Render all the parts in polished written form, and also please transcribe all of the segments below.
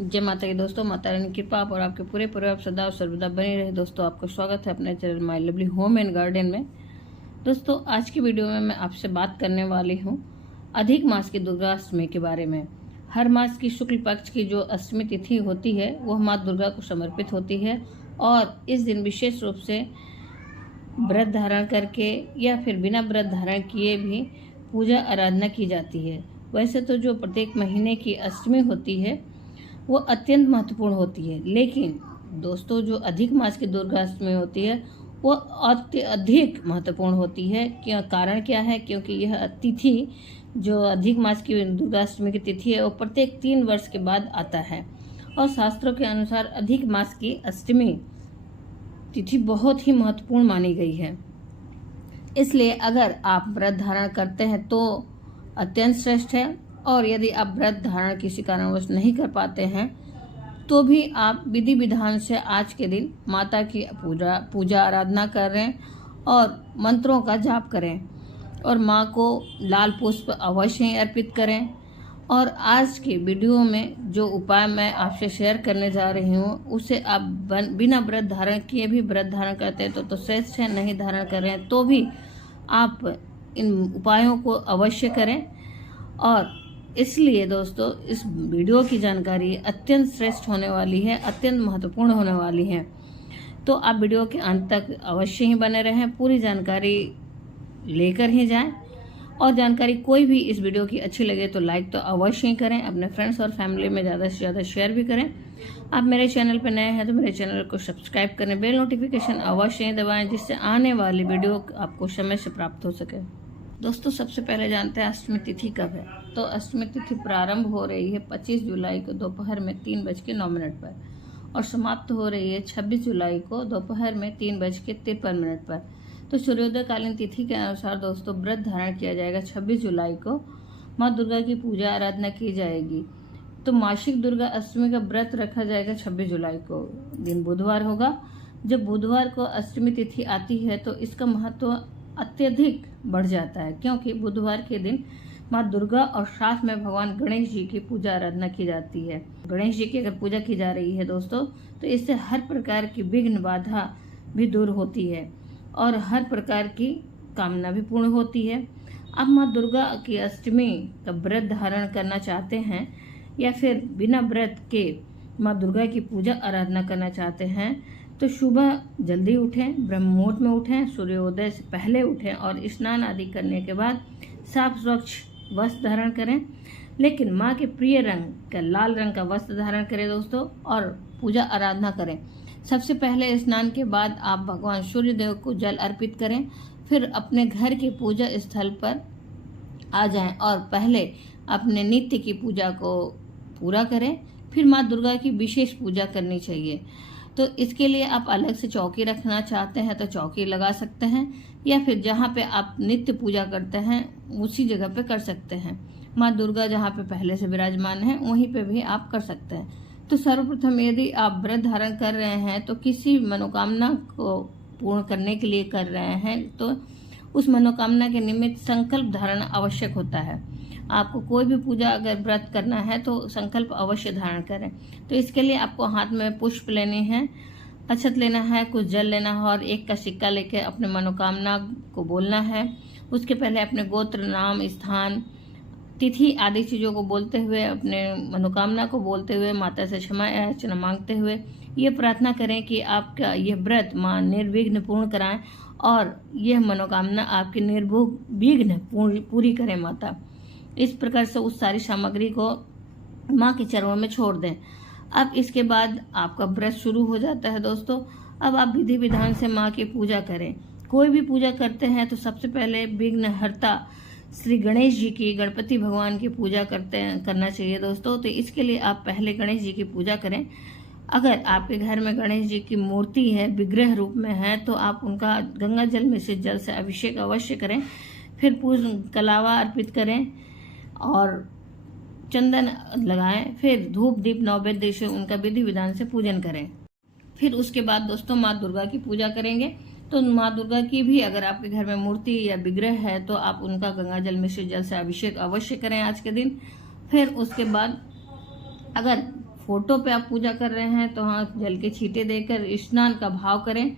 जय माता की दोस्तों, माता रानी की कृपा आप और आपके पूरे परिवार सदा और सर्वदा बने रहे। दोस्तों, आपका स्वागत है अपने channel my lovely home and garden में। दोस्तों, आज की वीडियो में मैं आपसे बात करने वाली हूँ अधिक मास की दुर्गा अष्टमी के बारे में। हर मास की शुक्ल पक्ष की जो अष्टमी तिथि होती है वह माँ दुर्गा को समर्पित होती है और इस दिन विशेष रूप से व्रत धारण करके या फिर बिना व्रत धारण किए भी पूजा आराधना की जाती है। वैसे तो जो प्रत्येक महीने की अष्टमी होती है वो अत्यंत महत्वपूर्ण होती है, लेकिन दोस्तों जो अधिक मास की दुर्गा अष्टमी होती है वो अत्यधिक महत्वपूर्ण होती है। क्या कारण क्या है? क्योंकि यह तिथि जो अधिक मास की दुर्गा अष्टमी की तिथि है वो प्रत्येक 3 वर्ष के बाद आता है और शास्त्रों के अनुसार अधिक मास की अष्टमी तिथि बहुत ही महत्वपूर्ण मानी गई है। इसलिए अगर आप व्रत धारण करते हैं तो अत्यंत श्रेष्ठ है, और यदि आप व्रत धारण किसी कारणवश नहीं कर पाते हैं तो भी आप विधि विधान से आज के दिन माता की पूजा आराधना करें और मंत्रों का जाप करें और माँ को लाल पुष्प अवश्य ही अर्पित करें। और आज के वीडियो में जो उपाय मैं आपसे शेयर करने जा रही हूँ उसे आप बिना व्रत धारण किए भी व्रत धारण करते हैं तो श्रेष्ठ है, नहीं धारण कर रहे हैं तो भी आप इन उपायों को अवश्य करें। और इसलिए दोस्तों इस वीडियो की जानकारी अत्यंत श्रेष्ठ होने वाली है, अत्यंत महत्वपूर्ण होने वाली है, तो आप वीडियो के अंत तक अवश्य ही बने रहें, पूरी जानकारी लेकर ही जाएं। और जानकारी कोई भी इस वीडियो की अच्छी लगे तो लाइक तो अवश्य ही करें, अपने फ्रेंड्स और फैमिली में ज़्यादा से ज़्यादा शेयर भी करें। आप मेरे चैनल पर नए हैं तो मेरे चैनल को सब्सक्राइब करें, बेल नोटिफिकेशन अवश्य ही दबाएं जिससे आने वाली वीडियो आपको समय से प्राप्त हो सके। दोस्तों, सबसे पहले जानते हैं अष्टमी तिथि कब है। तो अष्टमी तिथि प्रारंभ हो रही है 25 जुलाई को दोपहर में 3:09 पर और समाप्त हो रही है 26 जुलाई को दोपहर में 3:53 पर। तो सूर्योदय कालीन तिथि के अनुसार दोस्तों व्रत धारण किया जाएगा 26 जुलाई को। माँ दुर्गा की पूजा आराधना की जाएगी। तो मासिक दुर्गा अष्टमी का व्रत रखा जाएगा 26 जुलाई को, दिन बुधवार होगा। जब बुधवार को अष्टमी तिथि आती है तो इसका महत्व अत्यधिक बढ़ जाता है, क्योंकि बुधवार के दिन माँ दुर्गा और साथ में भगवान गणेश जी की पूजा आराधना की जाती है। गणेश जी की अगर पूजा की जा रही है दोस्तों तो इससे हर प्रकार की विघ्न बाधा भी दूर होती है और हर प्रकार की कामना भी पूर्ण होती है। आप माँ दुर्गा की अष्टमी का व्रत धारण करना चाहते हैं या फिर बिना व्रत के माँ दुर्गा की पूजा आराधना करना चाहते हैं तो सुबह जल्दी उठें, ब्रह्म मुहूर्त में उठें, सूर्योदय से पहले उठें और स्नान आदि करने के बाद साफ स्वच्छ वस्त्र धारण करें, लेकिन माँ के प्रिय रंग का लाल रंग का वस्त्र धारण करें दोस्तों और पूजा आराधना करें। सबसे पहले स्नान के बाद आप भगवान सूर्यदेव को जल अर्पित करें, फिर अपने घर के पूजा स्थल पर आ जाएं और पहले अपने नित्य की पूजा को पूरा करें, फिर माँ दुर्गा की विशेष पूजा करनी चाहिए। तो इसके लिए आप अलग से चौकी रखना चाहते हैं तो चौकी लगा सकते हैं या फिर जहाँ पे आप नित्य पूजा करते हैं उसी जगह पे कर सकते हैं। माँ दुर्गा जहाँ पे पहले से विराजमान है वहीं पे भी आप कर सकते हैं। तो सर्वप्रथम यदि आप व्रत धारण कर रहे हैं तो किसी मनोकामना को पूर्ण करने के लिए कर रहे हैं तो उस मनोकामना के निमित्त संकल्प धारण आवश्यक होता है। आपको कोई भी पूजा अगर व्रत करना है तो संकल्प अवश्य धारण करें। तो इसके लिए आपको हाथ में पुष्प लेने हैं, अक्षत लेना है, कुछ जल लेना है और 1 का सिक्का लेके अपने मनोकामना को बोलना है। उसके पहले अपने गोत्र, नाम, स्थान, तिथि आदि चीज़ों को बोलते हुए, अपने मनोकामना को बोलते हुए, माता से क्षमा याचना मांगते हुए ये प्रार्थना करें कि आपका यह व्रत माँ निर्विघ्न पूर्ण कराएं और यह मनोकामना आपकी निर्विघ्न पूरी करें माता। इस प्रकार से उस सारी सामग्री को माँ के चरणों में छोड़ दें। अब इसके बाद आपका व्रत शुरू हो जाता है दोस्तों। अब आप विधि विधान से माँ की पूजा करें। कोई भी पूजा करते हैं तो सबसे पहले विघ्नहर्ता श्री गणेश जी की, गणपति भगवान की पूजा करना चाहिए दोस्तों। तो इसके लिए आप पहले गणेश जी की पूजा करें। अगर आपके घर में गणेश जी की मूर्ति है, विग्रह रूप में है, तो आप उनका गंगा जल में से जल से अभिषेक अवश्य करें। फिर कलावा अर्पित करें और चंदन लगाएं, फिर धूप दीप नैवेद्य से उनका विधि विधान से पूजन करें। फिर उसके बाद दोस्तों माँ दुर्गा की पूजा करेंगे। तो माँ दुर्गा की भी अगर आपके घर में मूर्ति या विग्रह है तो आप उनका गंगा जल में से जल से अभिषेक अवश्य करें आज के दिन। फिर उसके बाद अगर फोटो पे आप पूजा कर रहे हैं तो हाँ, जल के छींटे देकर स्नान का भाव करें।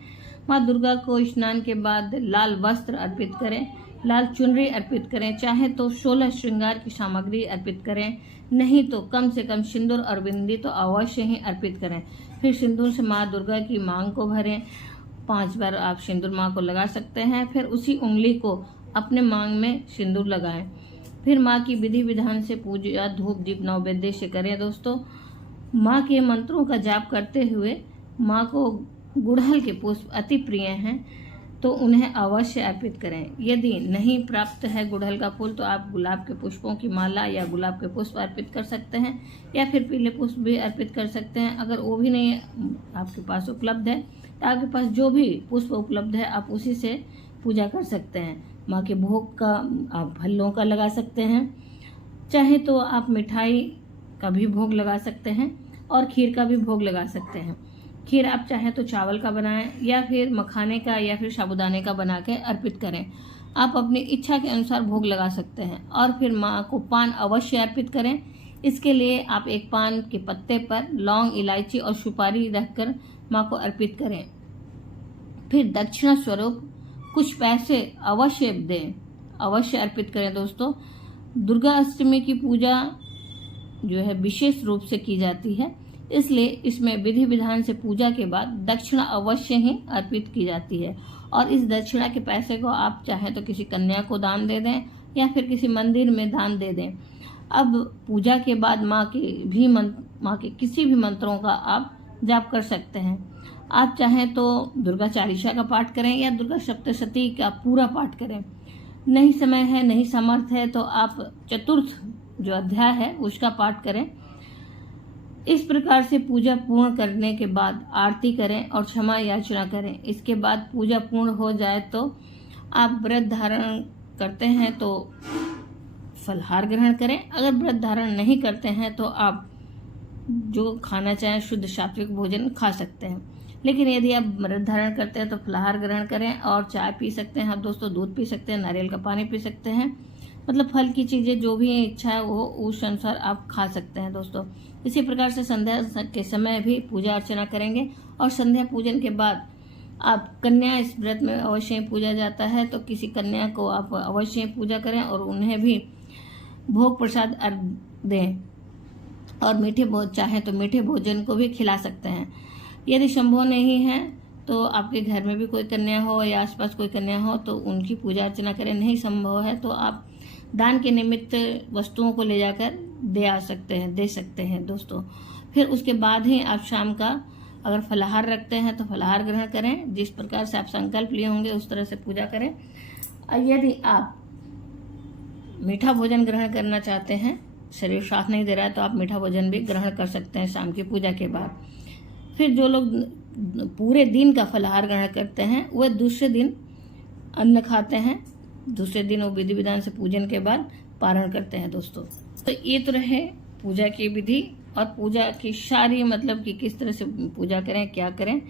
माँ दुर्गा को स्नान के बाद लाल वस्त्र अर्पित करें, लाल चुनरी अर्पित करें, चाहे तो 16 श्रृंगार की सामग्री अर्पित करें, नहीं तो कम से कम सिंदूर और बिंदी तो अवश्य ही अर्पित करें। फिर सिंदूर से माँ दुर्गा की मांग को भरें। 5 बार आप सिंदूर माँ को लगा सकते हैं। फिर उसी उंगली को अपने मांग में सिंदूर लगाएं। फिर माँ की विधि विधान से पूजा धूप दीप नैवेद्य से करें। दोस्तों, माँ के मंत्रों का जाप करते हुए माँ को गुड़हल के पुष्प अति प्रिय हैं तो उन्हें अवश्य अर्पित करें। यदि नहीं प्राप्त है गुड़हल का फूल तो आप गुलाब के पुष्पों की माला या गुलाब के पुष्प अर्पित कर सकते हैं, या फिर पीले पुष्प भी अर्पित कर सकते हैं। अगर वो भी नहीं आपके पास उपलब्ध है तो आपके पास जो भी पुष्प उपलब्ध है आप उसी से पूजा कर सकते हैं। माँ के भोग का आप फलों का लगा सकते हैं, चाहे तो आप मिठाई का भी भोग लगा सकते हैं और खीर का भी भोग लगा सकते हैं। खीर आप चाहे तो चावल का बनाएं या फिर मखाने का या फिर साबूदाने का बना के अर्पित करें। आप अपनी इच्छा के अनुसार भोग लगा सकते हैं। और फिर माँ को पान अवश्य अर्पित करें। इसके लिए आप एक पान के पत्ते पर लौंग, इलायची और सुपारी रखकर माँ को अर्पित करें। फिर दक्षिणा स्वरूप कुछ पैसे अवश्य दें, अवश्य अर्पित करें। दोस्तों, दुर्गा अष्टमी की पूजा जो है विशेष रूप से की जाती है, इसलिए इसमें विधि विधान से पूजा के बाद दक्षिणा अवश्य ही अर्पित की जाती है। और इस दक्षिणा के पैसे को आप चाहें तो किसी कन्या को दान दे दें या फिर किसी मंदिर में दान दे दें। अब पूजा के बाद माँ के किसी भी मंत्रों का आप जाप कर सकते हैं। आप चाहें तो दुर्गा चालीसा का पाठ करें या दुर्गा सप्तशती का पूरा पाठ करें। नहीं समय है, नहीं सामर्थ्य है तो आप चतुर्थ जो अध्याय है उसका पाठ करें। इस प्रकार से पूजा पूर्ण करने के बाद आरती करें और क्षमा याचना करें। इसके बाद पूजा पूर्ण हो जाए तो आप व्रत धारण करते हैं तो फलाहार ग्रहण करें। अगर व्रत धारण नहीं करते हैं तो आप जो खाना चाहें शुद्ध सात्विक भोजन खा सकते हैं। लेकिन यदि आप व्रत धारण करते हैं तो फलाहार ग्रहण करें और चाय पी सकते हैं। आप दोस्तों दूध पी सकते हैं, नारियल का पानी पी सकते हैं, मतलब फल की चीज़ें जो भी इच्छा है वो उस अनुसार आप खा सकते हैं। दोस्तों, इसी प्रकार से संध्या के समय भी पूजा अर्चना करेंगे। और संध्या पूजन के बाद आप कन्या इस व्रत में अवश्य ही पूजा जाता है तो किसी कन्या को आप अवश्य ही पूजा करें और उन्हें भी भोग प्रसाद दें। और मीठे चाहे तो मीठे भोजन को भी खिला सकते हैं। यदि संभव नहीं है तो आपके घर में भी कोई कन्या हो या आसपास कोई कन्या हो तो उनकी पूजा अर्चना करें। नहीं संभव है तो आप दान के निमित्त वस्तुओं को ले जाकर दे सकते हैं। दोस्तों, फिर उसके बाद ही आप शाम का अगर फलाहार रखते हैं तो फलाहार ग्रहण करें। जिस प्रकार से आप संकल्प लिए होंगे उस तरह से पूजा करें। और यदि आप मीठा भोजन ग्रहण करना चाहते हैं, शरीर साथ नहीं दे रहा है तो आप मीठा भोजन भी ग्रहण कर सकते हैं शाम की पूजा के बाद। फिर जो लोग पूरे दिन का फलाहार ग्रहण करते हैं वह दूसरे दिन अन्न खाते हैं। दूसरे दिन वो विधि विधान से पूजन के बाद पारण करते हैं। दोस्तों, तो ये तो रहे पूजा की विधि और पूजा की सारी मतलब कि किस तरह से पूजा करें, क्या करें।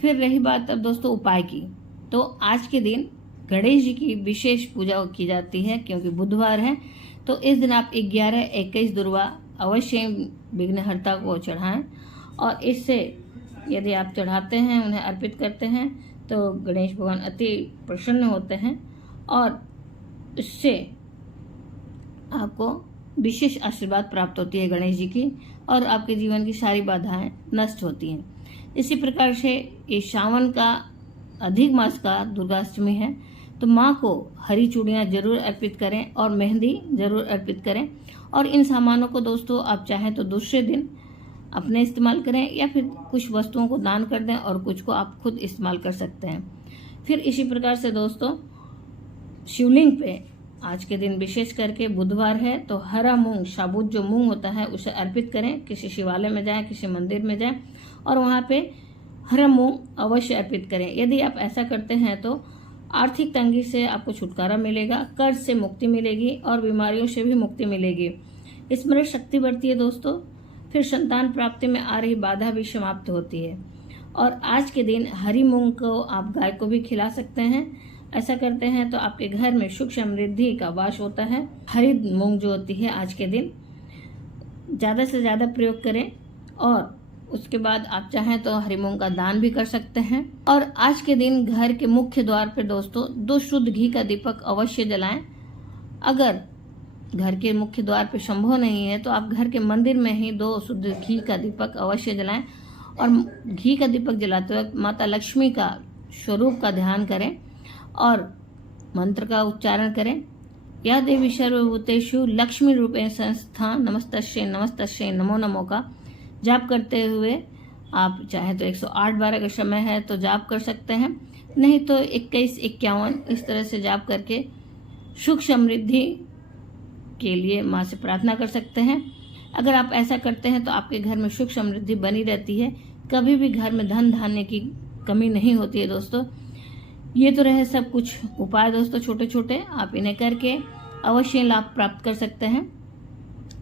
फिर रही बात अब दोस्तों उपाय की, तो आज के दिन गणेश जी की विशेष पूजा की जाती है क्योंकि बुधवार है। तो इस दिन आप 11-21 दुर्वा अवश्य विघ्नहर्ता को चढ़ाएं। और इससे यदि आप चढ़ाते हैं, उन्हें अर्पित करते हैं तो गणेश भगवान अति प्रसन्न होते हैं और इससे आपको विशेष आशीर्वाद प्राप्त होती है गणेश जी की और आपके जीवन की सारी बाधाएं नष्ट होती हैं। इसी प्रकार से ये सावन का अधिक मास का दुर्गाष्टमी है तो माँ को हरी चूड़ियाँ जरूर अर्पित करें और मेहंदी जरूर अर्पित करें। और इन सामानों को दोस्तों आप चाहें तो दूसरे दिन अपने इस्तेमाल करें या फिर कुछ वस्तुओं को दान कर दें और कुछ को आप खुद इस्तेमाल कर सकते हैं। फिर इसी प्रकार से दोस्तों शिवलिंग पे आज के दिन विशेष करके बुधवार है तो हरा मूंग, साबुत जो मूंग होता है उसे अर्पित करें। किसी शिवालय में जाएं, किसी मंदिर में जाएं और वहाँ पे हरा मूंग अवश्य अर्पित करें। यदि आप ऐसा करते हैं तो आर्थिक तंगी से आपको छुटकारा मिलेगा, कर्ज से मुक्ति मिलेगी और बीमारियों से भी मुक्ति मिलेगी। स्मरण शक्ति बढ़ती है दोस्तों। फिर संतान प्राप्ति में आ रही बाधा भी समाप्त होती है। और आज के दिन हरी मूंग को आप गाय को भी खिला सकते हैं। ऐसा करते हैं तो आपके घर में सुख समृद्धि का वास होता है। हरी मूंग जो होती है आज के दिन ज़्यादा से ज़्यादा प्रयोग करें और उसके बाद आप चाहें तो हरी मूंग का दान भी कर सकते हैं। और आज के दिन घर के मुख्य द्वार पर दोस्तों 2 शुद्ध घी का दीपक अवश्य जलाएं। अगर घर के मुख्य द्वार पर संभव नहीं है तो आप घर के मंदिर में ही 2 शुद्ध घी का दीपक अवश्य जलाएं। और घी का दीपक जलाते वक्त माता लक्ष्मी का स्वरूप का ध्यान करें और मंत्र का उच्चारण करें। या देवी सर्वभूतेषु लक्ष्मी रूपेण संस्था नमस्तस्यै नमस्तस्यै नमो नमो का जाप करते हुए आप चाहे तो 108 बार अगर समय है तो जाप कर सकते हैं, नहीं तो 21-51 इस तरह से जाप करके सुख समृद्धि के लिए माँ से प्रार्थना कर सकते हैं। अगर आप ऐसा करते हैं तो आपके घर में सुख समृद्धि बनी रहती है, कभी भी घर में धन धान्य की कमी नहीं होती है दोस्तों। ये तो रहे सब कुछ उपाय दोस्तों छोटे छोटे, आप इन्हें करके अवश्य लाभ प्राप्त कर सकते हैं।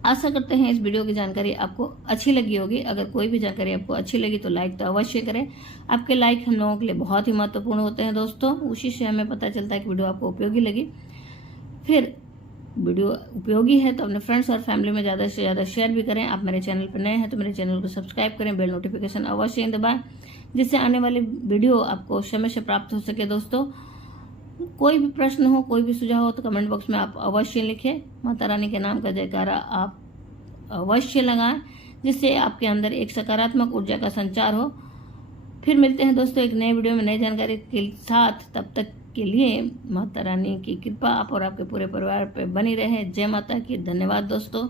आशा करते हैं इस वीडियो की जानकारी आपको अच्छी लगी होगी। अगर कोई भी जानकारी आपको अच्छी लगी तो लाइक तो अवश्य करें। आपके लाइक हम लोगों के लिए बहुत ही महत्वपूर्ण होते हैं दोस्तों, उसी से हमें पता चलता है कि वीडियो आपको उपयोगी लगी। फिर वीडियो उपयोगी है तो अपने फ्रेंड्स और फैमिली में ज़्यादा से ज़्यादा शेयर भी करें। आप मेरे चैनल पर नए हैं तो मेरे चैनल को सब्सक्राइब करें, बेल नोटिफिकेशन अवश्य दबाएं, जिससे आने वाली वीडियो आपको समय से प्राप्त हो सके। दोस्तों कोई भी प्रश्न हो, कोई भी सुझाव हो तो कमेंट बॉक्स में आप अवश्य लिखें। माता रानी के नाम का जयकारा आप अवश्य लगाएं, जिससे आपके अंदर एक सकारात्मक ऊर्जा का संचार हो। फिर मिलते हैं दोस्तों एक नए वीडियो में नई जानकारी के साथ। तब तक के लिए माता रानी की कृपा आप और आपके पूरे परिवार पर बनी रहे। जय माता की। धन्यवाद दोस्तों।